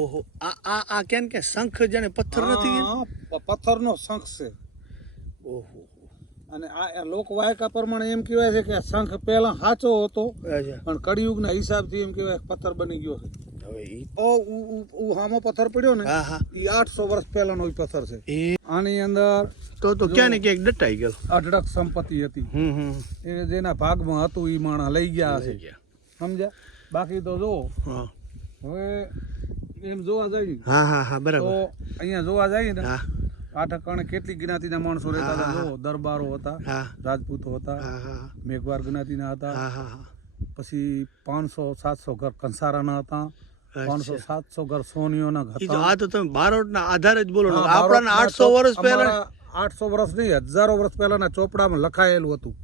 ઓહો આ કેમ કે શંખ જાણે પથ્થર નથી પથ્થરનો શંખ છે. ઓહો અને આ લોકવાયકા પ્રમાણે એમ કહેવાય છે કે શંખ પહેલા સાચો હતો પણ કળિયુગના હિસાબથી એમ કહેવાય પથ્થર બની ગયો છે. હવે હામો પથ્થર પડ્યો ને હા હા એ 800 વર્ષ પહેલાનો પથ્થર છે. આની અંદર તો ક્યાં ને ક્યાંક દટાઈ ગયો. અઢળક સંપત્તિ હતી. એ જેના ભાગમાં હતું એ માણસ લઈ ગયા છે. સમજ્યા? બાકી તો જો હવે એમ જોવા જઈએ હા હા હા બરાબર તો અહીંયા જોવા જઈએ ને આ ઠકાણે કેટલી જ્ઞાતિના માણસો રહેતા હતા. જો દરબારો હતા, રાજપૂતો હતા, મેઘવાર જ્ઞાતિના હતા, પછી 500-700 ઘર કંસારાના હતા, 500-700 ઘર સોનીઓના હતા. આ તો તમે બારોટના આધારે જ બોલો. આપણા 800 વર્ષ પહેલા 800 વર્ષ નહીં, હજારો વર્ષ પહેલાના ચોપડામાં લખાયેલું હતું.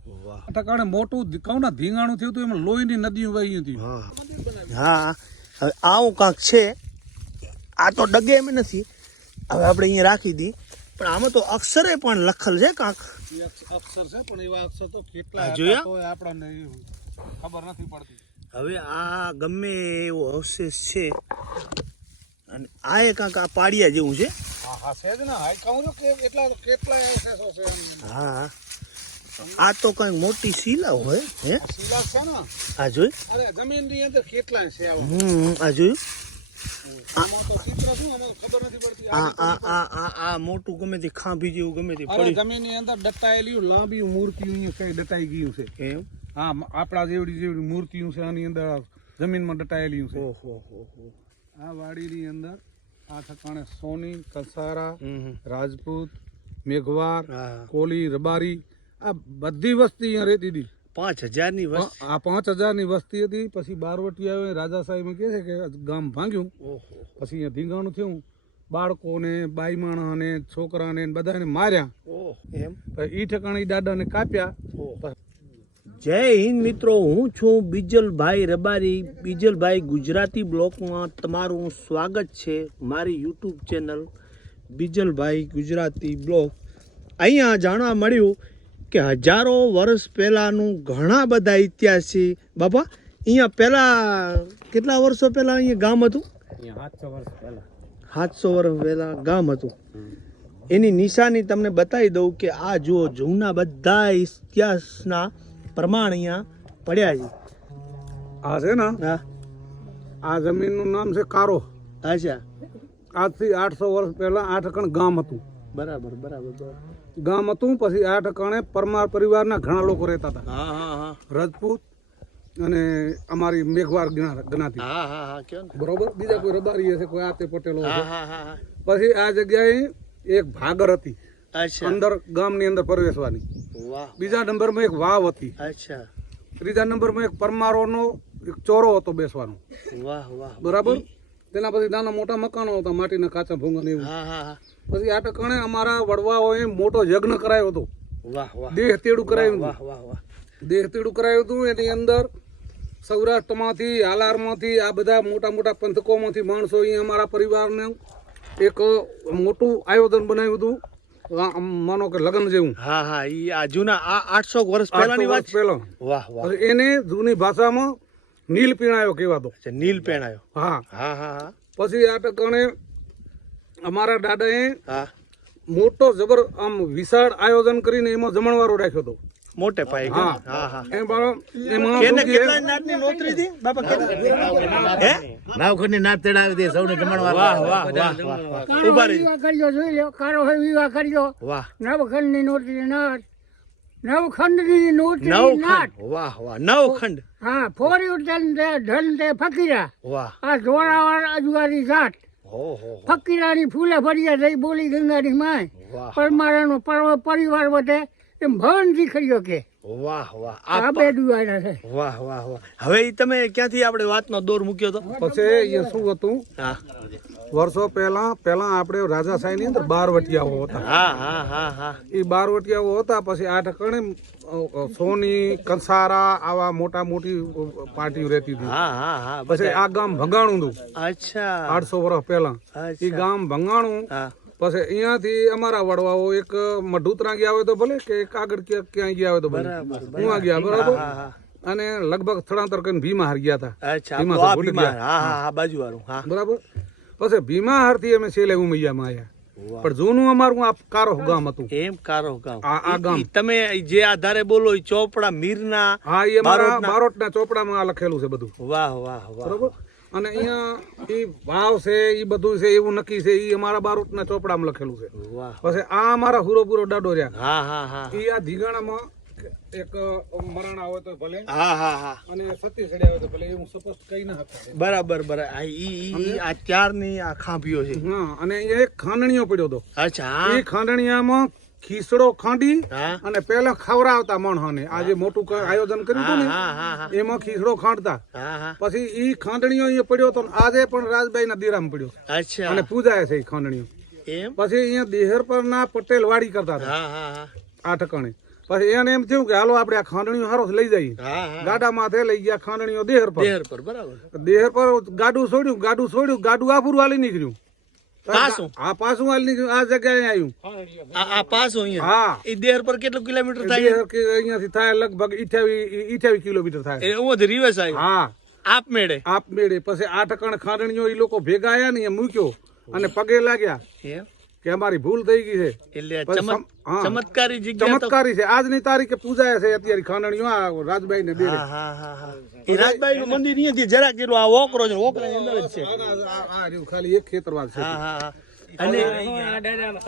ઠકાણે મોટું કહું ને ધીંગાણું થયું હતું, એમાં લોહીની નદીઓ વહી હતી. હા હવે આવું કાંક છે. આ તો ડગે એમ નથી. હવે આપણે અહીંયા રાખી દી પણ આમાં તો અક્ષરે પણ લખેલ છે કાંક. અક્ષર છે પણ એવા અક્ષર તો કેટલા જોયા આપણને ખબર નથી પડતી. હવે આ ગમે એવો અવશેષ છે અને આ એ કાંક આ પાડિયા જેવું છે. હા છે જ ને. આ કહું છું કે કેટલા અવશેષો છે. હા આ તો કઈક મોટી શિલા હોય હે. શિલા છે ને. આ જોઈ. અરે જમીનની અંદર કેટલા છે. આ જોયું. આ મોટું ગમે તે ખાંભી જેવું ગમે તે જમીનની અંદર દટાયેલી લાંબી મૂર્તિઓ કઈ દટાઈ ગયું છે. એમ? હા, આપણા જેવડી મૂર્તિઓ છે આની અંદર જમીનમાં દટાયેલી છે. આ વાડીની અંદર આ ઠકાણે સોની, કંસારા, રાજપૂત, મેઘવાર, કોલી, રબારી આ બધી વસ્તી અહીંયા રહેતી હતી. 5000 ની વસ્તી. આ 5000 ની વસ્તી હતી. પછી બારવટિયાઓએ રાજા સાહેબ કહે છે કે ગામ ભાંગ્યું. પછી અહીંયા ધીંગાણું થયું. બાળકોને, બાઈમાણાને, છોકરાને બધાને માર્યા. ઈ ઠકાણે દાદાને કાપ્યા. જય હિન્દ મિત્રો, હું છું બીજલભાઈ રબારી. બીજલભાઈ ગુજરાતી બ્લોગમાં તમારું સ્વાગત છે. મારી યુટ્યુબ ચેનલ બીજલભાઈ ગુજરાતી બ્લોગ. અહીંયા જાણવા મળ્યું કે હજારો વર્ષ પહેલાનું ઘણા બધા ઇતિહાસ છે. બાપા અહીંયા પહેલા કેટલા વર્ષો પહેલા અહીંયા ગામ હતું? 700 વર્ષ પહેલા. 700 વર્ષ પહેલા ગામ હતું. એની નિશાની તમને બતાવી દઉં કે આ જુઓ, જૂના બધા ઇતિહાસના પ્રમાણ અહીંયા પડ્યા છે. આ છે ને, આ જમીનનું નામ છે કારો. અચ્છા. આજથી 800 વર્ષ પહેલા આ ઠકાણે ગામ હતું. બરાબર બરાબર ગામ હતું. પછી આ ઠકાણે પરમાર પરિવારના ઘણા લોકો રહેતા હતા. રાજપૂત અને અમારી મેઘવાર જ્ઞાતિ. બરોબર. બીજા કોઈ રબારી હશે, કોઈ આતે પટેલો હશે. પછી આ જગ્યાએ એક ભાગર હતી અંદર ગામની અંદર પ્રવેશવાની. બીજા નંબરમાં એક વાવ હતી. ત્રીજા નંબરમાં એક પરમારોનો એક ચોરો હતો બેસવાનો. બરાબર. તેના પછી નાના મોટા મકાનો હતા, માટીના કાચા ભૂંગા એવું. પછી આ ઠકાણે અમારા વડવાઓએ મોટો યજ્ઞ કરાયો હતો. દેહ તેડું કરાયું હતું. દેહ તેડું કરાયું હતું. એની અંદર સૌરાષ્ટ્રમાંથી, હાલારમાંથી આ બધા મોટા મોટા પંથકોમાંથી માણસો અહીંયા અમારા પરિવારને એક મોટું આયોજન બનાવ્યું હતું. માનો કે લગ્ન જેવું. આ જૂના 800 વર્ષ પહેલાની વાત પહેલા. એને જૂની ભાષામાં નીલ પીણાયો કહેવાતો. નીલ પીણાયો. હા. પછી આ ઠકાણે અમારા દાદાએ મોટો જબર આમ વિશાળ આયોજન કરીને એમાં જમણવારો રાખ્યો હતો. મોટે પાયે. નાવખંડની નાત તેડાવી દે સૌને જમણવાર. નવખંડની નોટરી નાટ. નવખંડની નોટરી નાટ. નવખંડ. હા, ફોરી ધન તે ફકીરા. આ જોરાવાળ અજવારી જાટ. ફકીરાની ફૂલે ભર્યા જઈ બોલી ગંગાની માય. પરમારાનો પરિવાર વધે એમ ભવન દીકરીઓ કે. આ બે દુવાના છે. હવે તમે ક્યાંથી આપણે વાતનો દોર મૂક્યો હતો? પછી એ શું હતું, વર્ષો પહેલા આપણે રાજાશાહી ની અંદર બારવટિયાઓ હતા. એ બારવટિયાઓ હતા. પછી આ ઠકાણે સોની, કંસારા આવા મોટી પાર્ટીઓ રહેતી હતી. પછી આ ગામ ભંગાણું હતું. 800 વર્ષ પહેલા એ ગામ ભંગાણું. પછી અહીંયાથી અમારા વડવાઓ એક મઢુતરા ગયા હોય તો ભલે, કે એક આગળ ક્યાંય ગયા હોય તો ભલે, હું ગયા. બરાબર. અને લગભગ સ્થળાંતર કરીને ભીમહાર ગયા હતા. બરાબર. પછી ભીમાહારથી અમે છેલ્લે ઉમૈયામાં આવ્યા પણ જૂનું અમારું આ કારો ગામ હતું એમ કારો ગામ આ ગામ તમે જે આધારે બોલો એ ચોપડા મીરના હા એ અમારા બારોટના ચોપડામાં આ લખેલું છે બધું વાહ વાહ વાહ બરોબર અને અહીંયા ઈ વાવ છે ઈ બધું છે એવું નક્કી છે ઈ અમારા બારોટના ચોપડામાં લખેલું છે વાહ પછી આ અમારા હુરોપુરો દાડો રહ્યા હા હા હા ઈ આ ધીગાણામાં એક મરાણા હોય તો ભલે હા હા હા અને સતી સડ્યા હોય તો ભલે એવું સ્પષ્ટ કહી ના હતા બરાબર બરાબર આ ચારની આ ખાંભીઓ છે હા અને અહીંયા એક ખાંડણીઓ પડ્યો હતો અચ્છા હા એ ખાંડણીયામાં ખીસડો ખાંડી હા અને પેલા ખવડાવતા માણસોને આ જે મોટું આયોજન કર્યું હતું હા હા ને એમાં ખીસડો ખાંડતા હા હા પછી ઈ ખાંડણીઓ અહીંયા પડ્યો હતો ને આજે પણ રાજબાઈ ના દીરામાં પડ્યો અચ્છા અને પૂજાય છે ઈ ખાંડણીઓ એમ પછી અહીંયા દેહર પરના પટેલ વાડી કરતા હતા હા હા હા આ ઠકાણે પછી એને એમ થયું કે હાલો આપણે આ ખાંડણીઓ હારો લઈ જઈએ હા હા ગાડા માથે લઈ ગયા ખાંડણીઓ દેહર પર દેર પર બરાબર દેહર પર ગાડું છોડ્યું ગાડું આફુરું હાલી નીકળ્યું પાછું? હા પાછું હાલી નીકળ્યું આ જગ્યાએ આવ્યું આ પાસો અહીંયા હા એ દેર પર કેટલું કિલોમીટર થાય દેહર કે અહીંયાથી થાય લગભગ 28 કિલોમીટર થાય એ હું રિવર્સ આવ્યું હા આપમેળે આપમેળે પછી આ ઠકાણે ખાંડણીઓ એ લોકો ભેગા આવ્યા ને એ મૂક્યો અને પગે લાગ્યા એમ કે અમારી ભૂલ થઈ ગઈ છે એટલે પછી હા. ચમત્કારી જગ્યા તો ચમત્કારી છે આજની તારીખે પૂજાય છે અત્યારે ખાંડણીઓ આ રાજબાઈ ને દેરે હા હા હા હા એ રાજબાઈ નું મંદિર અહીંયાથી જરાક જેટલું આ ઓકરો છે ઓકરાની અંદર જ છે આ રહ્યું ખાલી એક ખેતરવાદ છે હા હા હા અને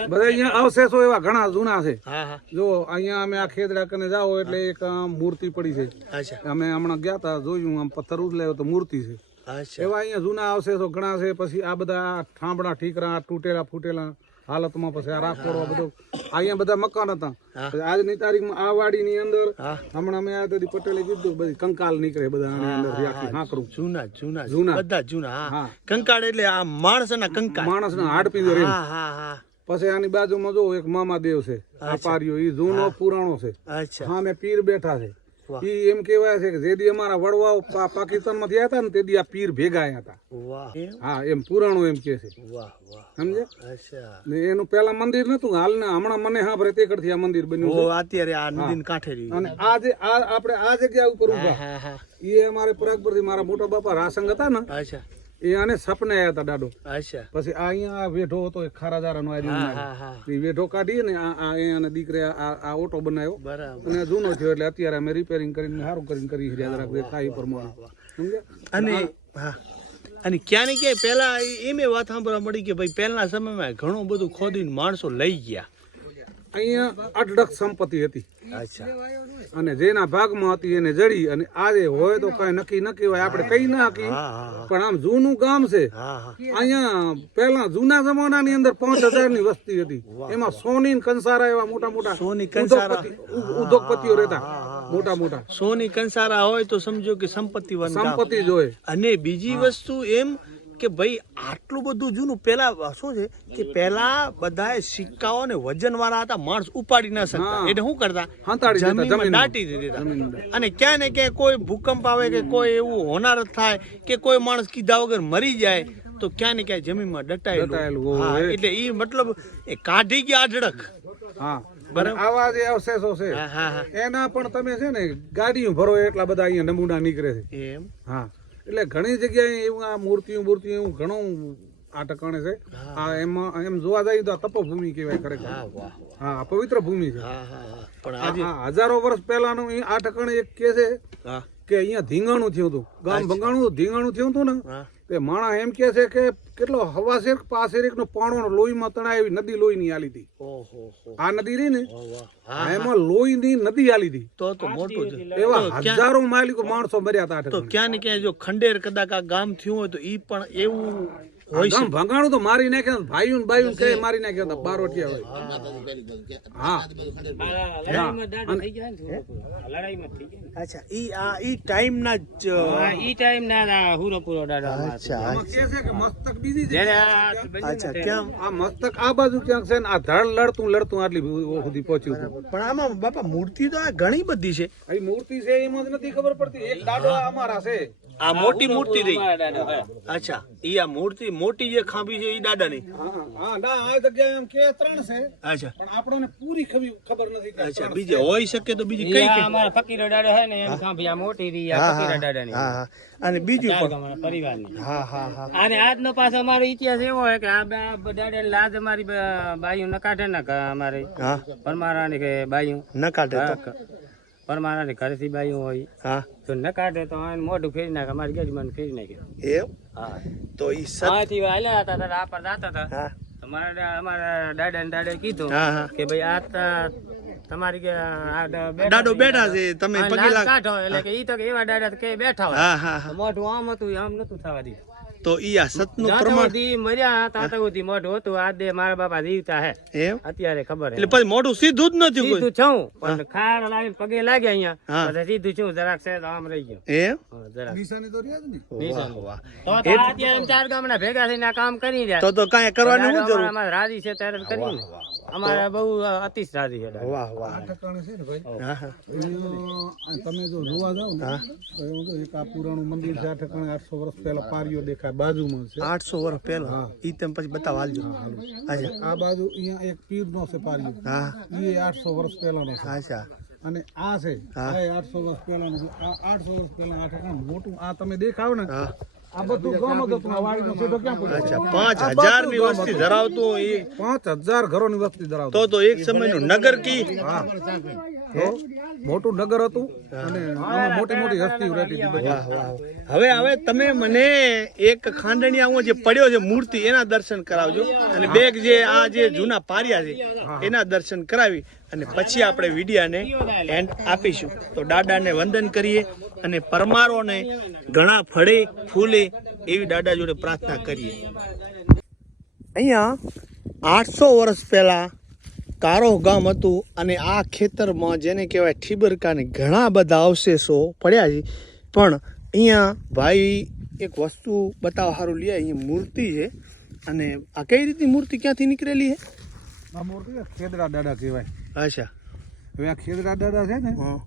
બધા અહીંયા અવશેષો એવા ઘણા જૂના છે હા હા જો અહીંયા અમે આ ખેતરા કને જાઓ એટલે એક મૂર્તિ પડી છે અચ્છા અમે હમણાં ગયા તા જોયું આમ પથ્થર ઉછલાયો તો મૂર્તિ છે અચ્છા એવા અહીંયા જૂના અવશેષો ઘણા છે પછી આ બધા ઠાંબડા ઠીકરા તૂટેલા ફૂટેલા હાલતમાં પછી આ રાખોડો બધો અહીંયા બધા મકાન હતા પછી આજની તારીખમાં આ વાડીની અંદર હા. હમણાં મેં આ તેથી પટેલે કીધું બધી કંકાલ નીકળે બધા આની અંદર આખી હાંકરું જૂના જૂના જૂના. બધા જૂના હા હા. કંકાળ એટલે આ માણસના કંકાળ માણસના હાડપિંજર એમ હા હા હા પછી આની બાજુમાં જો એક મામા દેવ છે આ પારિયો ઈ જૂનો પુરાણો છે અચ્છા હા મેં પીર બેઠા છે વાહ. ઈ એમ કહેવાય છે કે જેદી અમારા વડવાઓ પાકિસ્તાન માંથી આવ્યા હતા ને તેદી આ પીર ભેગા આવ્યા હતા વાહ એમ? હા એમ પુરાણો એમ કે છે વાહ વાહ સમજે અચ્છા ને એનું પેલા મંદિર નતું હાલના હમણાં મને સાંભળે તે કરતી આ મંદિર બન્યું ઓ અત્યારે આ નદીને કાંઠે છે રહ્યું અને આ જે આપણે આ જગ્યા ઉપર ઉભા હા હા એ અમારે પરાગપુરથી મારા મોટા બાપા રાસંગ હતા ને અચ્છા એ આને સપને આવ્યા હતા દાડો અચ્છા પછી આ અહીંયા આ વેઢો હતો એ ખારાજારાનો આ હા હા હા એ વેઢો કાઢીએ ને આ એને દીકરે આ ઓટો બનાવ્યો બરાબર અને જૂનો થયો એટલે અત્યારે અમે રિપેરિંગ કરીને સારું કરીને કરી જરાક દેખાય પ્રમાણે સમજ્યા અને હા અને ક્યાં ને ક્યાંય પહેલા એમ વાત સાંભળવા મળી કે ભાઈ પહેલાના સમયમાં ઘણું બધું ખોદીને માણસો લઈ ગયા અહીંયા અઢળક સંપત્તિ હતી અચ્છા અને જેના ભાગમાં હતી એને જડી અને આજે હોય તો કઈ નક્કી ન કહેવાય આપણે કહી ના શકીએ હા હા પણ આમ જૂનું ગામ છે હા હા અહીંયા પેલા જૂના જમાનાની અંદર 5000 ની વસ્તી હતી એમાં સોની ને કંસારા એવા મોટા મોટા સોની કંસારા. ઉદ્યોગપતિઓ રહેતા મોટા મોટા સોની કંસારા હોય તો સમજો કે સંપત્તિવાન ગામ. સંપત્તિ જ હોય અને બીજી વસ્તુ એમ કે ભાઈ આટલું બધું જૂનું પેલા શું છે કે પેલા બધા સિક્કાઓ ને વજન વાળા હતા માણસ ઉપાડી ના શકતા હા. એટલે શું કરતા હંતાડી દેતા જમીનમાં જમીનમાં. દાટી દીધા અને ક્યાં ને ક્યાંય કોઈ ભૂકંપ આવે કે કોઈ એવું હોનારત થાય કે કોઈ માણસ કીધા વગર મરી જાય તો ક્યાં ને ક્યાંય જમીનમાં દટાયેલું દટાયેલું હા, હોય. એટલે એ મતલબ એ કાઢી ગયા અઢળક હા અને આવા જે અવશેષો છે હા હા હા એના પણ તમે છે ને ગાડીઓ ભરો એટલા બધા અહીંયા નમૂના નીકળે છે એમ હા એટલે ઘણી જગ્યાએ એવું આ મૂર્તિઓ એવું ઘણું આ ટકાણે છે આ એમાં એમ જોવા જાય તો આ તપોભૂમિ કહેવાય ખરેખર હા વાહ વાહ હા પવિત્ર ભૂમિ છે હા હા હા પણ આજે આ હજારો વર્ષ પહેલાનું આ ટકાણે એક કે છે હા કે અહીંયા ધીંગાણું થયું હતું ગામ ભંગાણું ધીંગાણું થયું હતું ને હા તે માણસ એમ કે છે કે કેટલો હવાશેર પાસેરેક નો પાણો લોહીમાં તણાય એવી નદી લોહીની આલી હતી ઓહો હો આ નદી રહી ને વાહ એમાં લોહીની નદી આલી હતી તો મોટું છે એવા હજારો માલિકો માણસો મર્યા હતા આ તો ઠેકાણે. ક્યાં ને ક્યાં જો ખંડેર કદાચ આ ગામ થયું હોય તો ઈ પણ એવું હોય ગામ ભંગાણું તો મારી નાખ્યા ભાઈઓ ને બાઈઓ કઈ મારી નાખ્યા હતા બારોટિયા હોય હા અચ્છા ઈ ટાઈમ ના જ અચ્છા આમાં કે છે કે મસ્તક બીજી જગ્યાએ છે. અચ્છા કેમ આ મસ્તક આ બાજુ ક્યાંક છે ને આ ધડ લડતું આટલી સુધી પહોંચ્યું હતું પણ આમાં બાપા મૂર્તિ તો આ ઘણી બધી છે આ મૂર્તિ છે એમાં જ નથી ખબર પડતી એક દાડો અમારા છે આ મોટી મૂર્તિ રહી અચ્છા ઈ આ મૂર્તિ મોટી જે ખાંભી છે એ દાદાની. હા ના આ જગ્યાએ એમ કે 3 છે અચ્છા પણ આપણને પૂરી ખબર નથી કે અચ્છા, બીજે હોઈ શકે તો બીજી કઈ કઈ? અમારા ફકીરો દાડો છે ને એમ ખાંભી આ મોટી રી આ ફકીરા દાડાની હા હા, અને બીજું પણ અમારા પરિવારની. હા હા હા અને આજનો પાછો અમારો ઇતિહાસ એવો હોય કે આ દાડે લાજ અમારી બાયું ન કાઢે ને અમારે હા, પરમારાની કે બાયું ન કાઢે તો પરમારાની ઘરેથી બાયું હોય હા તો ન કાઢે તો આને મોઢું ફેરી નાખે અમારી ગજમાન ફેરી નાખે. એમ હા તો ઈ સત આથી હાલ્યા હતા ત્યારે આ પર જાતા હતા. હા અમારા દાદા ને દાડે કીધું હા હા, કે ભાઈ આ તમારી કે આ દાડો બેઠા છે તમે આ પગે લાજ લાગ. કાઢો એટલે કે ઈ તો કે એવા દાડા તો કે બેઠા હોય હા હા હા, મોઢું આમ હતું આમ નતું થવા દીધું. તો ઈ આ સતનું જાતા પ્રમાણ સુધી મર્યા તાતા સુધી મોઢું હતું. આ દે મારા બાપા જીવતા હે એમ, અત્યારે ખબર હે એટલે પછી મોઢું સીધું જ નથી કોઈ. સીધું છું પણ ખાડ લાવીને પગે લાગ્યા અહીંયા હા. પછી સીધું છું જરાક છે તો આમ રહી ગયું. એમ હા, જરાક નિશાની તો રહ્યા જ ને નિશાન. વાહ. તો આ અત્યારે એમ 4 ગામના ભેગા થઈને આ કામ કરી રહ્યા. તો કાંઈ કરવાની શું જરૂર? અમારા રાજી છે ત્યારે કરીને અમારા બહુ અતિશ રાજી છે દાદા. વાહ વાહ, ઠકાણે છે ને ભાઈ હા હા અહીંયા તમે જો જોવા જાવ ને તો એવું તો એક આ પુરાણું મંદિર છે આ ઠકાણે 800 વર્ષ પહેલા પારિયો દેખાય બાજુમાં છે 800 વર્ષ પહેલા ઈ તમે પછી બતાવ હાલજો. અચ્છા આ બાજુ અહીંયા એક પીરનો છે પારિયો હા એ 800 વર્ષ પહેલાનો છે અચ્છા અને આ છે આ 800 વર્ષ પહેલાનું છે. આ 800 વર્ષ પહેલા આ ઠકાણે મોટું આ તમે દેખાવ ને હા આ બધું ગામ જ હતું. આ વાડીનો સીધો ક્યાં પડ્યો? અચ્છા, 5000 ની વસ્તી ધરાવતું એ 5000 ઘરોની વસ્તી ધરાવતો. તો એક સમયનું નગર કી. તો મોટું નગર હતું અને આમાં મોટી મોટી હસ્તીઓ રહેતી હતી બધી. વાહ વાહ, હવે તમે મને એક ખાંડણીયામાં જે પડ્યો છે મૂર્તિ એના દર્શન કરાવજો અને બેગ જે આ જે જૂના પાર્યા છે એના દર્શન કરાવી અને પછી આપણે વિડિયાને એન્ડ આપીશું. તો દાદાને વંદન કરીએ અને પરમારોને ઘણા ફળે ફૂલે એવી દાદા જોડે પ્રાર્થના કરીએ. અહીંયા 800 વર્ષ પહેલા કારોહ ગામ હતું અને આ ખેતરમાં જેને કહેવાય ઠીબરકાને ઘણા બધા અવશેષો પડ્યા છે. પણ અહીંયા ભાઈ એક વસ્તુ બતાવવા સારું લે, અહીંયા મૂર્તિ છે અને આ કઈ રીતની મૂર્તિ ક્યાંથી નીકળેલી છે? આ મૂર્તિ ખેદડા દાદા કહેવાય. અચ્છા હવે આ ખેદડા દાદા છે ને હા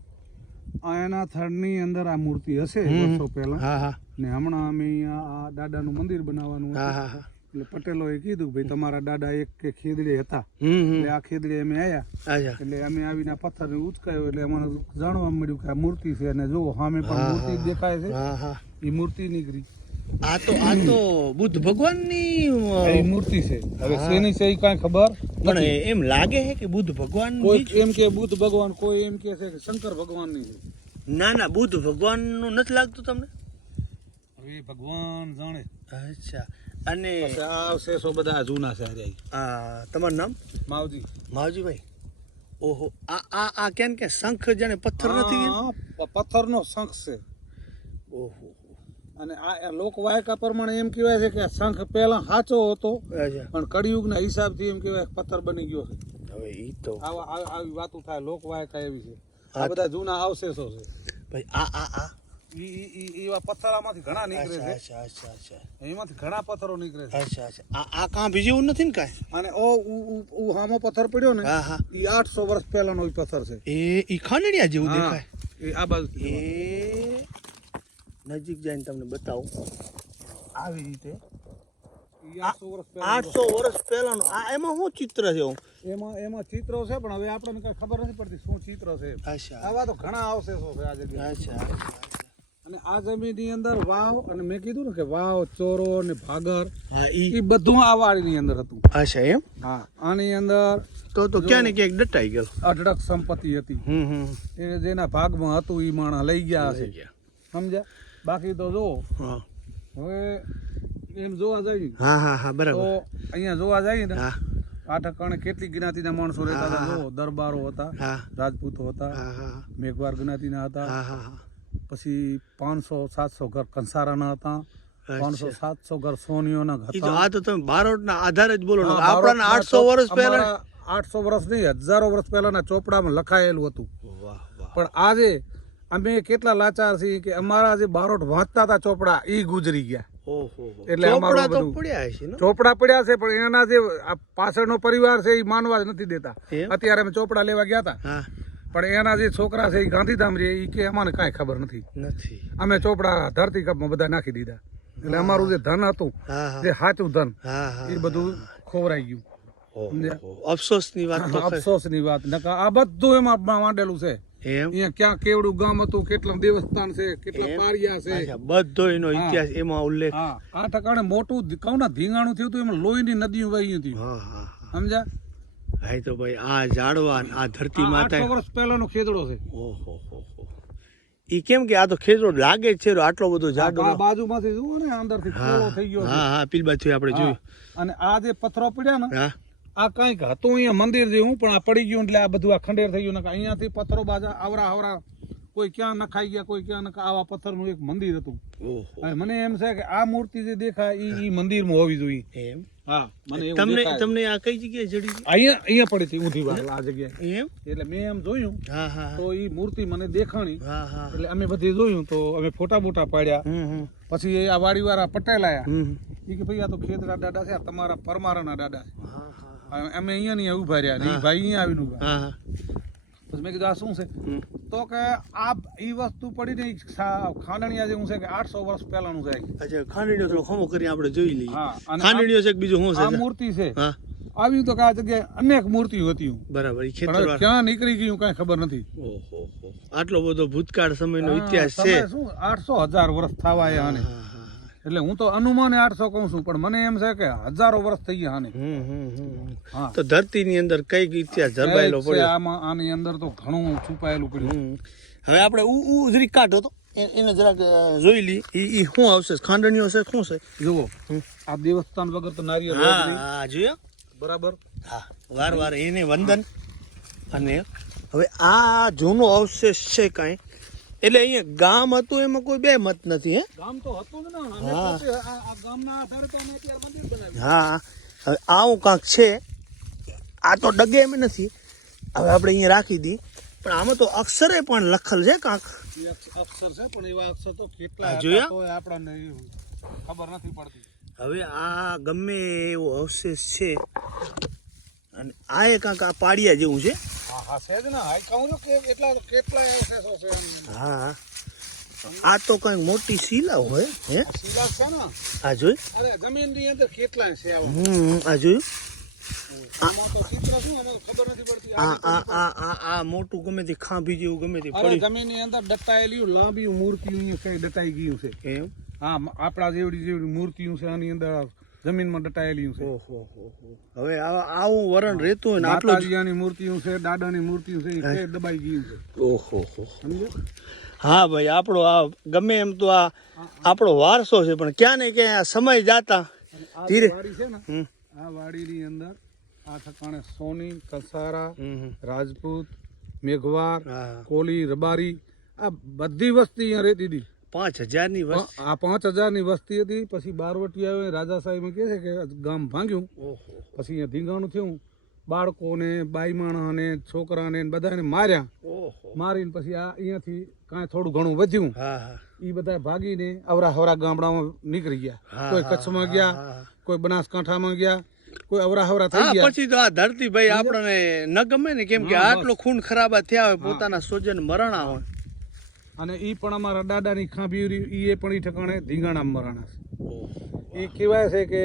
આ એના થડની અંદર આ મૂર્તિ હશે વર્ષો પહેલા હા હા ને હમણાં અમે અહીંયા આ દાદાનું મંદિર બનાવવાનું હા હતું. હા હા, એટલે પટેલોએ કીધું ભાઈ તમારા દાદા એક કે ખેદડે હતા હમ એટલે આ ખેદડે અમે આવ્યા અચ્છા એટલે અમે આવીને આ પથ્થરને ઉચકાયો એટલે અમને જાણવા મળ્યું કે આ મૂર્તિ છે અને જો સામે પણ મૂર્તિ જ દેખાય છે. હા હા, એ મૂર્તિ નીકળી આ તો બુદ્ધ ભગવાનની એ મૂર્તિ છે. હવે શેની છે એ કાંઈ ખબર પણ એમ લાગે છે કે બુદ્ધ ભગવાન કોઈ એમ કે બુદ્ધ ભગવાન, કોઈ એમ કે છે કે શંકર ભગવાનની છે. ના ના, બુદ્ધ ભગવાન નું નથી લાગતું તમને? હવે ભગવાન જાણે. અચ્છા, અને પછી આ અવશેષો બધા જૂના છે આજે. આ તમારું નામ? માવજી. માવજીભાઈ. ઓહો, આ કેમ કે શંખ જાણે પથ્થર નથી? હા, પથ્થરનો શંખ છે. ઓહો, અને આ લોકવાયકા પ્રમાણે એમ કહેવાય છે કે આ શંખ પહેલા સાચો હતો અચ્છા, પણ કળિયુગના હિસાબથી એમ કહેવાય પથ્થર બની ગયો છે. હવે ઈ તો આવી વાતો થાય, લોકવાયકા એવી છે. આ બધા જૂના અવશેષો છે. ભાઈ આ એવા પથ્થર આમાંથી ઘણા નીકળે છે. અચ્છા અચ્છા અચ્છા એમાંથી ઘણા પથ્થરો નીકળે છે. અચ્છા અચ્છા, આ કાં બીજું નથી ને કાંઈ? અને હામો પથ્થર પડ્યો ને હા હા, એ 800 વર્ષ પહેલાનો ઈ પથ્થર છે. ઈ ખાંડણીયા જેવું હા, દેખાય. એ આ બાજુ એ નજીક જઈને તમને બતાવું આવી રીતે. ઈ 800 વર્ષ પહેલા 800 વર્ષ પહેલાનું આ એમાં શું ચિત્ર છે? એમાં ચિત્રો છે પણ હવે આપણને કઈ ખબર નથી પડતી શું ચિત્ર છે. અચ્છા આવા તો ઘણા અવશેષો છે આ જગ્યાએ. અચ્છા, અને આ જમીનની અંદર વાવ અને મેં કીધું ને કે વાવ, ચોરો ને ભાગર હા એ બધું આ વાડીની અંદર હતું. અચ્છા એમ? હા, આની અંદર તો ક્યાં ને ક્યાંક દટાઈ ગયેલો. અઢળક સંપત્તિ હતી. એ જેના ભાગમાં હતું એ માણસ લઈ ગયા હશે, સમજ્યા? બાકી તો જો હા હવે એમ જોવા જઈએ હા હા હા, તો બરાબર. અહીંયા જોવા જઈએ ને હા આ ઠકાણે કેટલી જ્ઞાતિના માણસો રહેતા હતા. જો દરબારો હતા, હા રાજપૂતો હતા, હા હા મેઘવાર જ્ઞાતિના હતા, હા હા હા, પછી 500-700 ઘર કંસારાના હતા, 500-700 ઘર સોનીઓના ઈ તો હતા. આ તો તમે બારોટના આધારે જ બોલો ને. હા, આપણા 800 વર્ષ પહેલા. અમારા 800 વર્ષ નહીં, હજારો વર્ષ પહેલાના ચોપડામાં લખાયેલું હતું. વાહ વાહ, પણ આજે અમે કેટલા લાચાર છીએ કે અમારા જે બારોટ વાંચતા હતા ચોપડા એ ગુજરી ગયા. ઓહો, એટલે અમારું ચોપડા તો બધું પડ્યા હશે ને? ચોપડા પડ્યા છે પણ એના જે આ પાછળનો પરિવાર છે એ માનવા જ નથી દેતા. એમ? અત્યારે અમે ચોપડા લેવા ગયા હતા હા, પણ એના જે છોકરા છે એ ગાંધીધામ રે એ કે અમને કાંઈ ખબર નથી. નથી. અમે ચોપડા ધરતી કપમાં બધા નાખી દીધા. એટલે અમારું જે ધન હતું હા હા જે સાચું ધન હા હા એ બધું ખોવરાઈ ગયું. અફસોસની વાત તો ખરી. અફસોસની વાત નકર આ બધું એમાં માંડેલું છે. એમ અહીંયા ક્યાં કેવડું ગામ હતું, કેટલા દેવસ્થાન છે, કેટલા પારિયા છે. અચ્છા, બધો એનો ઇતિહાસ એમાં ઉલ્લેખ. હા, આ ઠકાણે મોટું કહું ને ધીંગાણું થયું હતું, એમાં લોહીની નદીઓ વહી હતી. હા હા સમજ્યા? હા તો ભાઈ આ ઝાડવા ને આ ધરતી આ માતા 800 વર્ષ પહેલાનો ખેદડો છે. ઓહો ઈ કેમ કે આ તો ખેતરો લાગે જ છે આટલો બધો જાડો. આ બાજુમાંથી જુઓ ને અંદરથી ખોલો થઈ ગયો છે. હા હા પેલી બાજુ આપણે જોયું. અને આ જે પથ્થરો પડ્યા ને હા આ કઈક હતું અહીંયા મંદિર જેવું, પણ આ પડી ગયું એટલે આ બધું આ ખંડેર થઈ ગયું. ને અહીંયાથી પથ્થરો બાજા આવરા આવરા કોઈ ક્યાં નખાઈ ગયા, કોઈ ક્યાં આવા પથ્થરનું એક મંદિર હતું. ઓહો અને મને એમ છે કે આ મૂર્તિ જે દેખાય ઈ મંદિરમાં હોવી જોઈએ. એમ હા, મને એવું તમને દેખાય. તમને આ કઈ જગ્યાએ જડી હતી? અહીંયા પડી હતી ઊંધી વાર આ જગ્યાએ. એમ એટલે મેં એમ જોયું હા હા તો ઈ મૂર્તિ મને દેખાણી. હા હા એટલે અમે બધી જોયું તો અમે ફોટા બોટા પાડ્યા. પછી એ આ વાડીવાળા પટેલ આયા. ઈ કે ભાઈ આ તો ખેતરા દાદા છે, આ તમારા પરમારાના દાદા છે. અમે અહીંયા નહીં ઉભા રહ્યા. ઈ ભાઈ અહીંયા આવીને ઉભા. હા હા પછી મેં કીધું આ શું છે? તો કે આ ઈ વસ્તુ પડી ને ખાંડણિયા જેવું છે કે 800 વર્ષ પહેલાનું છે. અચ્છા, ખાંડણીઓ થોડો ખમો કરી આપણે જોઈ લઈએ. હા, અને ખાંડણીઓ છે કે બીજું શું આ છે? મૂર્તિ છે. હા આવ્યું તો કે આ જગ્યાએ અનેક મૂર્તિઓ હતી. બરાબર. ઈ પણ હવે ખેતરવાળા. ક્યાં નીકળી ગયું કઈ ખબર નથી. ઓહો આટલો બધો ભૂતકાળ સમયનો ઇતિહાસ છે. સમય શું 800,000 વર્ષ થવા આયા આને. એટલે હું તો અનુમાને 800 કહું છું, પણ મને એમ છે કે હજારો વર્ષ થઈ ગયા આને. હા, તો ધરતીની અંદર કઈક ઇતિહાસ ઝરબાયેલો છે પડ્યો. આમાં. આની અંદર તો ઘણું છુપાયેલું પડ્યું. હવે આપણે ઉધરી કાઢો તો એને જરાક જોઈ લઈએ. ઈ શું આવશે? ખાંડણીઓ છે શું છે? જુઓ, આ દેવસ્થાન વગર તો નારિયેળ રોજ નહીં. હા જોયો. બરાબર. હા વાર વાર એને વંદન. અને હવે આ જૂનો અવશેષ છે કાંઈ, એટલે અહીંયા ગામ હતું એમાં કોઈ બે મત નથી. હે ગામ તો હતું જ ને. અમે પોતે આ ગામના આધારે તો અમે અત્યારે મંદિર બનાવ્યું. હા હવે આવું કાંક છે. આ તો ડગે એમ નથી. હવે આપણે અહીંયા રાખી દી, પણ આમાં તો અક્ષરે પણ લખેલ છે કાંક. એ અક્ષર છે, પણ એવા અક્ષર તો કેટલા જોયા? હતા તોય આપણને ખબર નથી પડતી. હવે આ ગમે એવો અવશેષ છે, અને આ એ કાંક આ પાડિયા જેવું છે. હા હા, છે જ ને. આ કહું છું કે કેટલા અવશેષો છે એમ. હા આ તો કઈક મોટી શિલા હોય. હે આ શિલા છે ને. આ જોઈ. અરે જમીનની અંદર કેટલા છે આવા. આ જોયું. આમાં તો ચિત્ર શું અમને ખબર નથી પડતી. આ મોટું ગમે તે ખાંભી જેવું ગમે તે અરે પડી. જમીનની અંદર દટાયેલી લાંબી મૂર્તિઓ અહીંયા કઈ દટાઈ ગયું છે. એમ. હા, આપણા જેવડી મૂર્તિઓ છે આની અંદર જમીનમાં દટાયેલી છે. ઓહો હવે આવું વરણ રહેતું હોય ને આટલું જ. માતાજીની મૂર્તિઓ છે, દાદાની મૂર્તિઓ છે, એ દબાઈ ગયું છે. ઓહો સમજ્યો? હા ભાઈ, આપણો આ ગમે એમ તો આ આપણો વારસો છે, પણ ક્યાં ને ક્યાં આ સમય જાતા આ ધીરે. વાડી છે ને, આ વાડીની અંદર આ ઠકાણે સોની, કસારા, રાજપૂત, મેઘવાર, હા. કોલી, રબારી, આ બધી વસ્તી અહીંયા રહેતી હતી. 5,000 ની વસ્તી. આ 5,000 ની વસ્તી હતી. પછી બારવટી આવે, રાજા સાહેબ કહે છે કે ગામ ભાંગ્યું. ઓહો પછી અહીંયા ધીંગાણું થયું. બાળકોને, બાઈમાણાને, છોકરાને બધાને માર્યા. ઓહો. મારીને પછી આ અહીંયાથી કાંઈ થોડું ઘણું વધ્યું. હા હા એ બધા ભાગીને અવરા હવરા ગામડામાં નીકળી ગયા. હા, કોઈ હા, કચ્છમાં ગયા, કોઈ બનાસકાંઠામાં ગયા, કોઈ અવરા હવરા થઈ હા, ગયા. પછી તો આ ધરતી ભાઈ આપણને ન ગમે ને, કેમ કે હા, આટલો ખૂન ખરાબા થયા હોય, પોતાના સ્વજન મરણા હોય. અને ઈ પણ અમારા દાદાની ખાંભી ઈ પણ ઈ ઠકાણે ધીંગાણામાં મરાણા છે. એ કહેવાય છે કે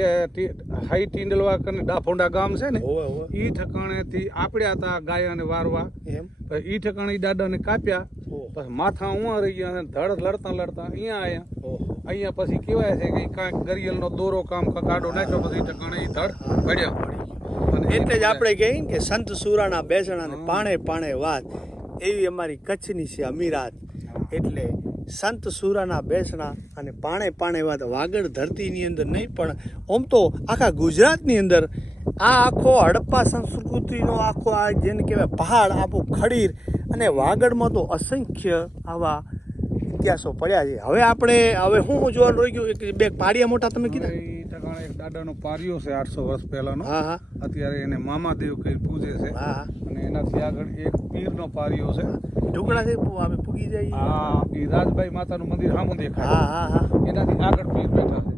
હાઈ ટીંડલવા કરીને ડાફોંડા ગામ છે ને, હોવે હોવે. ઈ ઠકાણેથી આપડ્યા હતા ગાયાને વારવા. એમ. પછી ઈ ઠકાણે ઈ દાદાને કાપ્યા. ઓહો. પછી માથા ઉવા રહી ગયા અને ધડ લડતા લડતા અહીંયા આયા. ઓહો. અહીંયા પછી કહેવાય છે કે કાંઈક ગરિયલનો દોરો કામ કાઢો નાખ્યો. પછી ઈ ઠકાણે ઈ ધડ પડ્યા. અને એટલે જ આપણે કહીએ ને કે સંત સુરાના બેસણા ને પાણે પાણે વાત, એવી અમારી કચ્છની છે અમીરાત. એટલે સંત સુરાના બેસણા અને પાણે પાણે વાત વાગડ ધરતીની અંદર નહીં, પણ આમ તો આખા ગુજરાતની અંદર આ આખો હડપ્પા સંસ્કૃતિનો આખો આ જેને કહેવાય પહાડ, આખું ખડીર અને વાગડમાં તો અસંખ્ય આવા ઇતિહાસો પડ્યા છે. હવે આપણે શું જોવાનું રહી ગયું? એક બે પાડિયા મોટા તમે કીધા. ઈ ઠકાણે એક દાદાનો પારિયો છે 800 વર્ષ પહેલાનો. હા હા અત્યારે એને મામાદેવ કઈ પૂજે છે. હા અને એનાથી આગળ એક પીરનો પારિયો છે. ઢોકળાથી અમે પૂગી જઈએ. આ ઈ રાજભાઈ માતાનું મંદિર સામું દેખાય. હા હા હા એનાથી આગળ પીર બેઠા છે.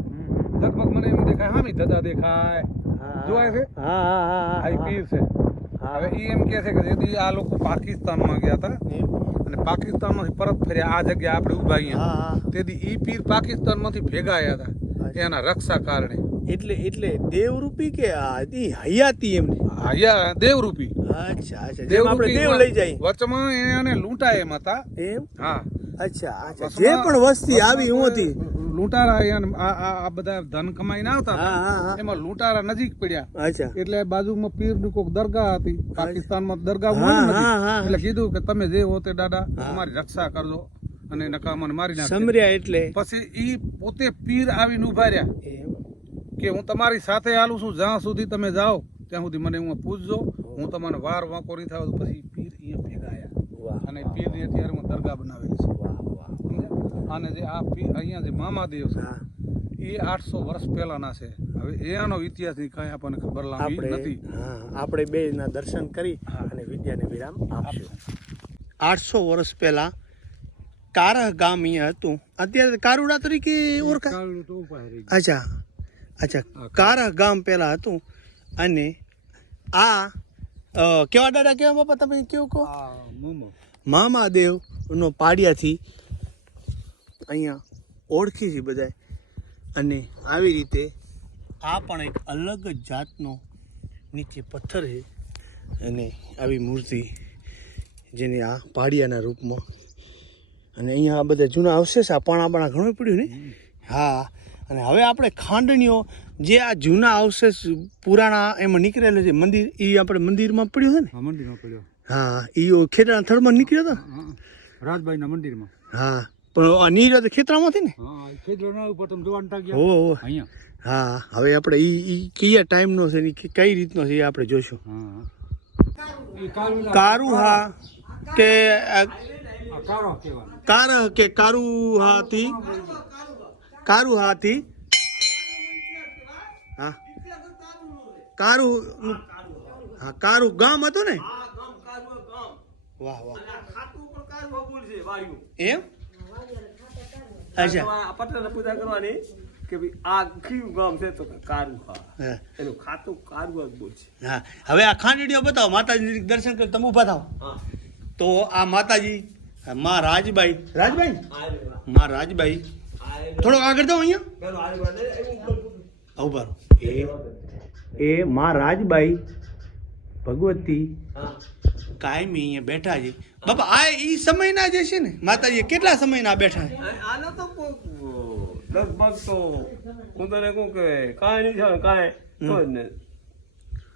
લગભગ મને એમ દેખાય હામી ધજા દેખાય. જોવાય છે? હા હા હા આ ઈ પીર છે. હવે ઈ એમ કહે છે કે જેથી આ લોકો પાકિસ્તાનમાં ગયા હતા અને પાકિસ્તાનમાંથી પરત ફર્યા આ જગ્યા આપણે ઉભા અહીંયા, તેથી ઈ પીર પાકિસ્તાનમાંથી ભેગા આવ્યા હતા. એના રક્ષા કારણે. એટલે દેવરૂપી કે ઈ હયાતી એમની? હયા દેવરૂપી. અચ્છા અચ્છા, જેમ આપણે દેવ લઈ જાય વચમાં એને લૂંટાય એમ હતા. એમ? હા, અચ્છા અચ્છા, જે પણ વસ્તી આવી હોતી. લૂંટારા એને આ બધા ધન કમાઈને આવતા હા હતા. હા હા, એમાં લૂંટારા નજીક પડ્યા અચ્છા એટલે બાજુમાં પીરની કોઈક દરગાહ હતી. પાકિસ્તાનમાં દરગાહ હોય હા ને નજીક. હા હા, એટલે કીધું કે તમે જે હો તે દાદા અમારી રક્ષા કરજો અને નકામાને મારી નાખજો. સમર્યા એટલે પછી ઈ પોતે પીર આવીને ઉભા રહ્યા એમ? કે હું તમારી સાથે હાલું છું, જ્યાં સુધી તમે જાઓ ત્યાં સુધી મને હું પૂછજો, હું તમને વાર વાંકો નહીં થાવ. પછી પીર અહીંયા ભેગા આવ્યા વાહ અને પીરની અત્યારે દરગાહ બનાવેલી છે. વાહ વાહ, સમજ્યા? અને જે આ પીર અહીંયા જે મામાદેવ છે હા એ 800 વર્ષ પહેલાના છે. હવે એનો ઇતિહાસ ની કાંઈ આપણને ખબર લાંબી આપણે નથી. હા આપણે બે ના દર્શન કરી અને વિદ્યાને વિરામ આપશું. 800 વર્ષ પહેલા કારહ ગામ અહીંયા હતું, અત્યારે કારુડા તરીકે ઓળખાય. અચ્છા અચ્છા, કારહ ગામ પહેલા હતું. અને આ કેવા દાદા કેવા બાપા તમે કેવું કહો? મામાદેવનો પાડિયાથી અહીંયા ઓળખી છે બધા. અને આવી રીતે આ પણ એક અલગ જ જાતનો નીચે પથ્થર છે અને આવી મૂર્તિ જેને આ પાડિયાના રૂપમાં. અને અહીંયા આ બધા જૂના અવશેષ આ પાણા ઘણું પડ્યું ને. હા, અને હવે આપણે ખાંડણીઓ જે આ જૂના અવશેષ પુરાણા એમાં નીકળેલો છે મંદિર, એ આપણે મંદિરમાં પડ્યું છે ને. મંદિરમાં પડ્યો. હા, એ ખેતરના થડમાં નીકળ્યો હતો. રાજભાઈના મંદિરમાં. હા, પણ આ નીકળ્યો તો ખેતરામાંથી ને. હા, ખેતરના ઉપર તમે જોવાનું ટાગ્યા. હો અહીંયા. હા, હવે આપણે ઈ કયા ટાઈમનો છે ને કઈ રીતનો છે એ આપણે જોઈશું. હા, કારુહા કે કારો કહેવાય. કારહ કે કારુહાથી હા કારુ હા કારુ ગામ હતું ને. વાહ વાહ, એમ? અચ્છા પૂજા કરવાની કે ભાઈ આ કયું ગામ છે તો કારુહા, હા એનું ખાતું કારુહા બોલ છે. હા, હવે આ ખાંડણીઓ બતાવો, માતાજી દર્શન કરી તમે ઊભા થાવ. તો આ માતાજી માં રાજબાઈ માં રાજબાઈ થોડોક આગળ જાઓ, અહીંયા ઉભા રહો. એ માં રાજબાઈ ભગવતી કાયમી અહીંયા બેઠા છે બાપા. આ ઈ સમયના જે છે ને માતાજી, કેટલા સમયના બેઠા છે? આનો તો લગભગ તો હું તને કહું કે કાંઈ નહીં જાવ કાંઈ તો જ ને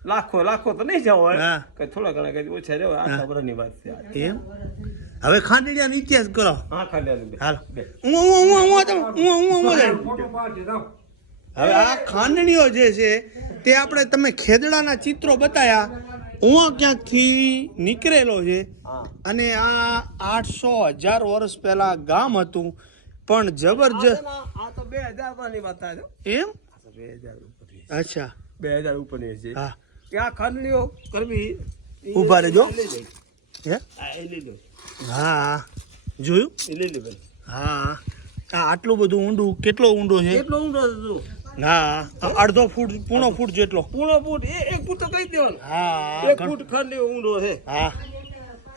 લાખો તો નહીં જાવ હા. કે થોડા ઘણા કઈ ઓછા રહ્યો. આટલા વર્ષની વાત છે આ. એમ? હવે ખાંડણીયાનો ઇતિહાસ કરો. હા ખાંડ્યા હાલો બે હવે આ ખાંડણીઓ જે છે તે આપણે તમે ખેદડાના ચિત્રો બતાયા, હું ક્યાંકથી નીકળેલો છે. અને આ 800,000 વર્ષ પહેલા ગામ હતું, પણ જબરજસ્ત. આ તો 2000 ની વાત થાય. એમ? 2000 ઉપર અચ્છા 2000 ઉપર ની છે. હા, કે આ ખાંડણીઓ કરવી ઊભા રહેજો. હે? એ લઈ લો, હા જોયું. એ લઈ લો ભાઈ. હા, આ આટલું બધું ઊંડું, કેટલો ઊંડો છે? કેટલો ઊંડો હતો? હા, અડધો ફૂટ, પૂણો ફૂટ જેટલો. પૂણો ફૂટ, એક ફૂટ તો કહી દેવાનું. હા, 1 ફૂટ ખાંડણીઓ ઊંડો છે. હા.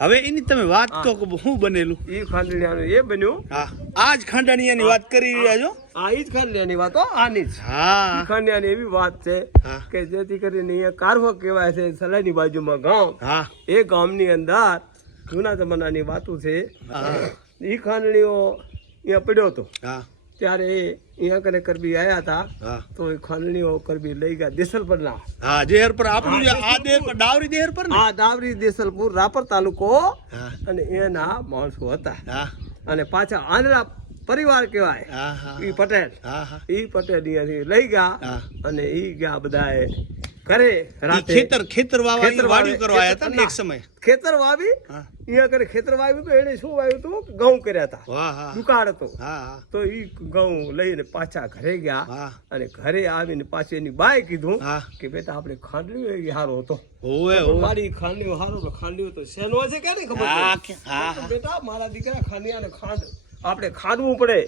હવે એની તમે વાત તો શું બનેલું? એ ખાંડણીયાનું એ બન્યું. હા, આ જ ખાંડણીયાની વાત કરી રહ્યા છો. આ ઈ જ ખાંડણીયાની વાત હો, આની જ. હા ખાંડણીયાની એવી વાત છે હા કે જેથી કરીને અહીંયા કારવો કહેવાય છે, સલાઈની બાજુમાં ગામ. હા એ ગામની અંદર જૂના જમાનાની વાતો છે. એ ખાંડણીઓ અહીંયા પડ્યો હતો હા ત્યારે અહીંયા કને કરબી આવ્યા હતા. હા તો એ ખાંડણીઓ કરબી લઈ ગયા દેસલપરના. હા, દેહર પર આપણું જે આ દેહર પર ડાવરી દેહર પર ને. આ દાવરી દેસલપુર રાપર તાલુકો. હા અને એના માણસો હતા. હા અને પાછા આંધળા પરિવાર કહેવાય. હા હા ઈ પટેલ. હા હા, ઈ પટેલ અહીંયાથી લઈ ગયા હા. અને ઈ ગયા બધાએ ઘરે રાતે ખેતર વાવા વાડિયું કરવા આવ્યા હતા ને એક સમય. ખેતર વાવી. હા અહીંયા કરે ખેતર વાવ્યું તો એને શું વાવ્યું હતું? ઘઉં કર્યા હતા. વાહ હા દુકાળ હતો. હા હા તો ઈ ઘઉં લઈને પાછા ઘરે ગયા. હા અને ઘરે આવીને પાછી એની બાએ કીધું હા, કે બેટા આપણે ખાંડલીઓ એ હારો હતો. ઓવે ઓવે. મારી ખાંડલીઓ હારો તો ખાંડલીઓ તો શેનો છે કે નહીં ખબર હા પડી? હા તો બેટા મારા દીકરા ખાંડિયાને આપણે ખાંડવું પડે,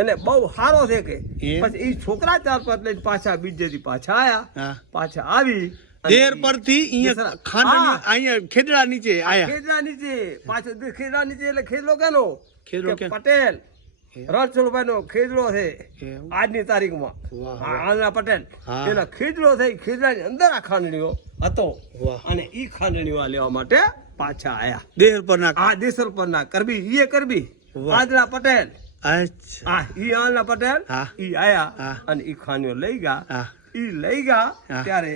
એને બહુ સારો છે કે. એમ? પછી ઈ છોકરા 4-5 લઈને પાછા બીજેથી પાછા આયા. હા, પાછા આવી દેહર પરથી અહીંયા ખાંડણી અહીંયા ખેદડા નીચે આયા. ખેતરા નીચે પાછળ ખેતરા નીચે એટલે ખેતરો કેનો? ખેતરો કે ક્યાં? પટેલ રણછોડભાઈ નો ખીજડો છે એમ. આજની તારીખમાં વાહ, આનંદા પટેલ હા. એના ખીજડો થઈ ખીજડાની અંદર આ ખાંડણીઓ હતો વાહ. અને ઈ ખાંડણીઓ લેવા માટે પાછા આયા દેહ પર નાખ. આ દેસર પર ના કરબી ઈએ કરબી વાહ. આજના પટેલ અચ્છા. આ ઈ આનંદા પટેલ હા. ઈ આયા હા. અને ઈ ખાંડણીઓ લઈ ગયા હા. ઈ લઈ ગયા હા. ત્યારે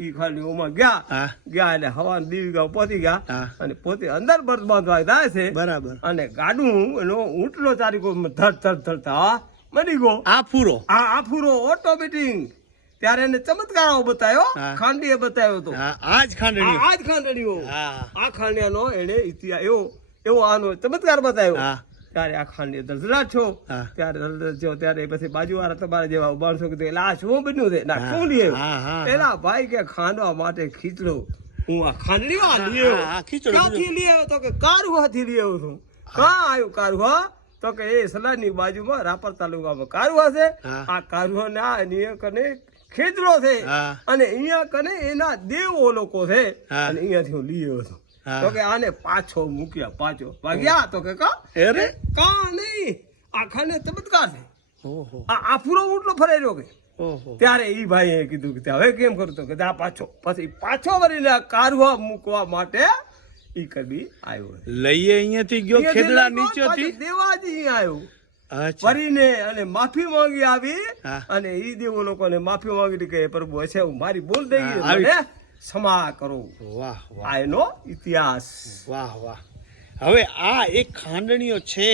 ઈ ખાંડણીઓમાં ગયા હા. ગયા એટલે હવા દીવી ગાવ પહોંચી ગયા હા. અને પોતે અંદર બર્થ બાંધવા જાય છે બરાબર. અને ગાડું એનો ઊંટલો ચારીકો ધડ ધડ ધડતા મરી ગયો આ ફૂરો. આ આફુરો ઓટોમેટિક ત્યારે એને ચમત્કારો બતાવ્યો હા. ખાંડીએ બતાવ્યો તો હા, આ જ ખાંડણીઓ. આ જ ખાંડણીઓ હા. આ ખાંડિયાનો એને ઇતિહાસ એવો આનો ચમત્કાર બતાવ્યો હા. ત્યારે આ ખાંડીએ દલદલાટ છો હા. ત્યારે દલદલાટ છો ત્યારે પછી બાજુવાળા તમારા જેવા ઉભાણસો કીધું એટલે આ શું બન્યું છે ના હા. શું લે હા, હા, એલા ભાઈ કે ખાંડવા માટે ખીચડો હું આ ખાંડણી આ હા, લ્યો હા, ખીચડો, ક્યાંથી લઈ આવ્યો તો કે કારુહાથી લઈ આવ્યો છું કાં આવ્યું કારુહા તો કે એ સલાની બાજુમાં રાપર તાલુકામાં કારુહા છે હા. આ કારુહા ના અહીંયા કને ખેતરો છે હા. અને અહીંયા કને એના દેવો લોકો છે હા. અને અહીંયાથી હું લઈ આવ્યો છું હા. તો કે આને પાછો મૂક્યા પાછો વાગ્યા તો કે અરે. કા નહીં આખાને ચમત્કાર છે ઓહો. આ આફુરો ઉટલો ફરાઈ રહ્યો કે ઓહો. ત્યારે ઈ ભાઈએ કીધું કે હવે કેમ કરું તો કે આ પાછો પછી પાછો વળીને આ કારુહા મૂકવા માટે ઈ કબી આવ્યો લઈએ અહીંયાથી ગયો ખેદડા નીચેથી. દેવાજી આવ્યો અચ્છા. ફરીને અને માફી માંગી આવી હા. અને ઈ દેવો લોકોને માફી માંગી કે પ્રભુ હશે હું મારી ભૂલ થઈ ગઈ હા, આવી. મને ક્ષમા કરો વાહ વાહ આ એનો ઇતિહાસ વાહ વાહ. હવે આ એક ખાંડણીઓ છે.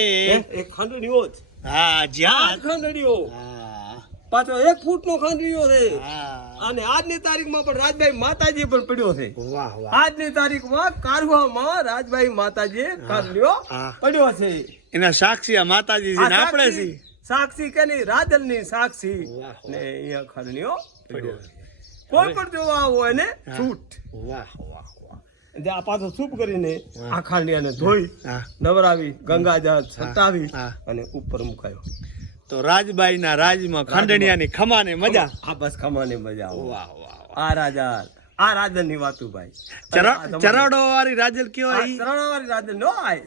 એક ખાંડણીઓ જ હા, આ જ્યાં. ખાંડણીઓ હા. પાછો 1 ફૂટનો ખાંડણીઓ છે હા. અને આજની તારીખમાં પણ રાજભાઈ માતાજી પણ પડ્યો છે વાહ વાહ. આજની તારીખમાં કારવામાં રાજભાઈ માતાજી ખાંડણીઓ હા. પડ્યો છે એના સાક્ષી આ માતાજી છે ને આપણે છીએ. સાક્ષી કે નહીં રાજલની સાક્ષી વાહ, વાહ. ને અહીંયા ખાંડણીઓ પડ્યો છે કોઈ પણ જોવા આવો એને છૂટ વાહ વાહ વાહ. જે આ પાછો સૂપ કરીને આ ખાંડિયાને ધોઈ હા. નવરાવી ગંગાજળ છટાવી હા. અને ઉપર મુકાયો તો રાજબાઈના રાજમાં ખાંડણિયાની ખમાને મજા. આ બસ ખમાને મજા આવે વાહ વાહ વાહ. આ રાજલની વાતું ભાઈ ચરાડો વાળી રાજલ કહેવાય ઈ? ચરણવાળી રાજલ નો આય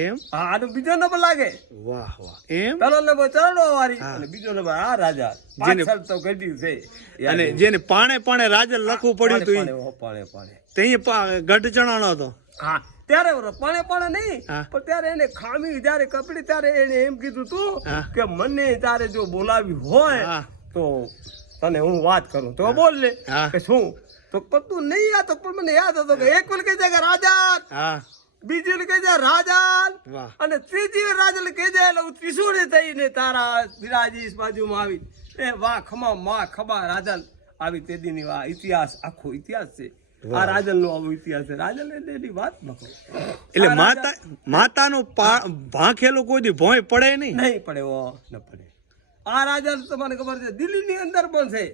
એમ. આનો બીજો નંબર લાગે વાહ વાહ. એમ. પેલો નંબર ચરણવાળી અને બીજો નંબર આ રાજા પાછળ તો ગઢ્યું છે અને જેને પાણે પાણે રાજલ લખવું પડ્યું હતું ઈ. પાણે તે અહીંયા ગઢ ચણાનો હતો. હા ત્યારે પાણે નહીં હા. પણ ત્યારે એને ખામી જયારે કપડી ત્યારે એને એમ કીધું તું હા. કે મને તારે જો બોલાવી હોય હા. તો તને હું વાત કરું તો બોલ લે હા. કે શું તો પણ તું નહીં યાદ તો પણ મને યાદ હતો કે એક વાર કહી જાય કે રાજા હા. બીજી કહી જાય રાજા વાહ. અને ત્રીજી રાજા કહી જાય એટલે હું ત્રિશુળી થઈને તારા બિરાજી બાજુમાં આવી એ વાહ ખમા માં ખબા રાજલ આવી તેદીની વાહ ઇતિહાસ આખો ઇતિહાસ છે આ રાજલ નો આવો ઇતિહાસ છે રાજલ એટલે એની વાત ન કરો એટલે માતાનો ભાંખેલો કોઈ દી ભોંય પડે નહીં. નહીં પડે ઓ ન પડે આ રાજા તમને ખબર છે દિલ્હીની અંદર પણ છે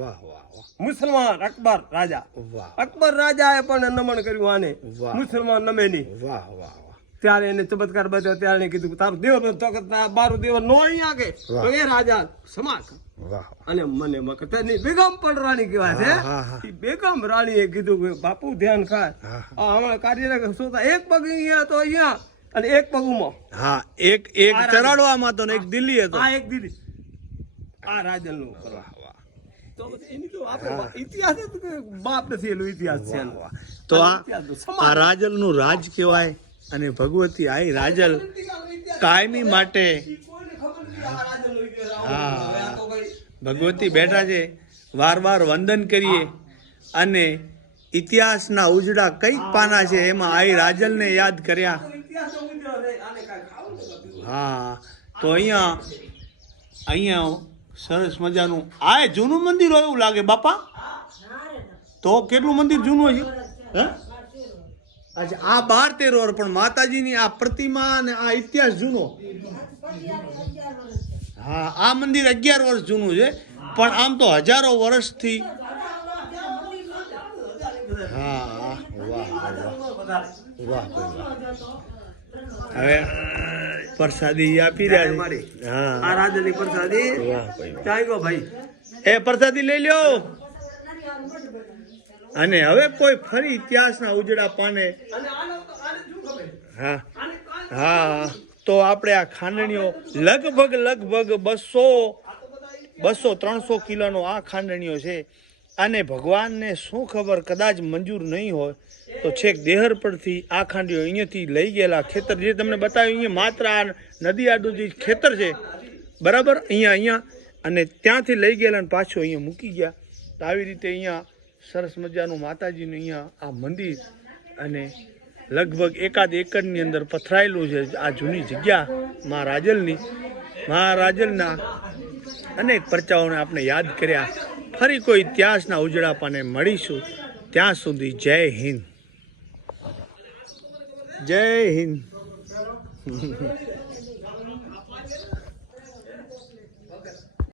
વાહ વાહ વાહ. મુસલમાન અકબર રાજા વાહ અકબર રાજાએ પણ નમન કર્યું આને વાહ. મુસલમાન નમે નહીં વાહ વાહ વાહ. ત્યારે એને ચમત્કાર બતાવ્યો ત્યારે એને કીધું કે તારું દેવ તો કે મારું દેવ નો અહીંયા કે વાહ. તો એ રાજા સમાક વાહ. અને મને મકતની બેગમ પણ રાણી કહેવાય છે હા, હા. ઈ બેગમ રાણીએ કીધું કે બાપુ ધ્યાન ખાય હા. આ હમણાં કાર્ય શું થાય એક પગ અહીંયા તો અહીંયા અને એક પગમાં હા, એક આ રાજા. ચરાડવામાં હતો ને એક દિલ્હી હતો. આ એક દીદી આ રાજલનું વાહ વાહ. તો પછી એની તો આપણે ઇતિહાસ જ કે બાપ નથી એનો ઇતિહાસ છે એનો. તો ઇતિહાસનો સમાજ. આ રાજલનું રાજ કહેવાય અને ભગવતી આઈ રાજલ કાયમી માટે હા. ભગવતી બેઠા છે વાર વાર વંદન કરીએ અને ઇતિહાસના ઉજળા કઈક પાના છે એમાં આઈ રાજલને યાદ કર્યા. હા, તો અહીંયા સરસ મજાનું આ જૂનું મંદિર હોય એવું લાગે બાપા. તો કેટલું મંદિર જૂનું છે? હે? અચ્છા, આ 12-13 વર્ષ પણ માતાજીની આ પ્રતિમા અને આ ઇતિહાસ જૂનો. હા, આ મંદિર 11 વર્ષ જૂનું છે પણ આમ તો હજારો વર્ષથી. હા, વાહ વાહ વાહ. હવે પ્રસાદી આપી રહ્યા છે. હા, આ રાજની પ્રસાદી વાહ ભાઈ. ચાઈ ગો ભાઈ એ પ્રસાદી લઈ લ્યો. અને હવે કોઈ ફરી ઇતિહાસના ઉજળા પાને. અને આને શું ખબર હા આને હા, તો આપણે આ ખાંડણીઓ લગભગ 200-300 કિલોનો આ ખાંડણીઓ છે. અને ભગવાનને શું ખબર, કદાચ મંજૂર નહીં હોય તો છેક દેહર પરથી આ ખાંડીઓ અહીંયાથી લઈ ગયેલા ખેતર, જે તમને બતાવ્યું અહીંયા માત્ર આ નદી આડું જે ખેતર છે બરાબર, અહીંયા અને ત્યાંથી લઈ ગયેલા અને પાછું અહીંયા મૂકી ગયા. તો આવી રીતે અહીંયા સરસ મજાનું માતાજીનું અહીંયા આ મંદિર અને લગભગ 1 એકરની અંદર પથરાયેલું છે. આ જૂની જગ્યા મહારાજલના અનેક પરચાઓને આપણે યાદ કર્યા. ફરી કોઈ ઇતિહાસના ઉજળાપાને મળીશું. ત્યાં સુધી જય હિન્દ. જય હિન્દ.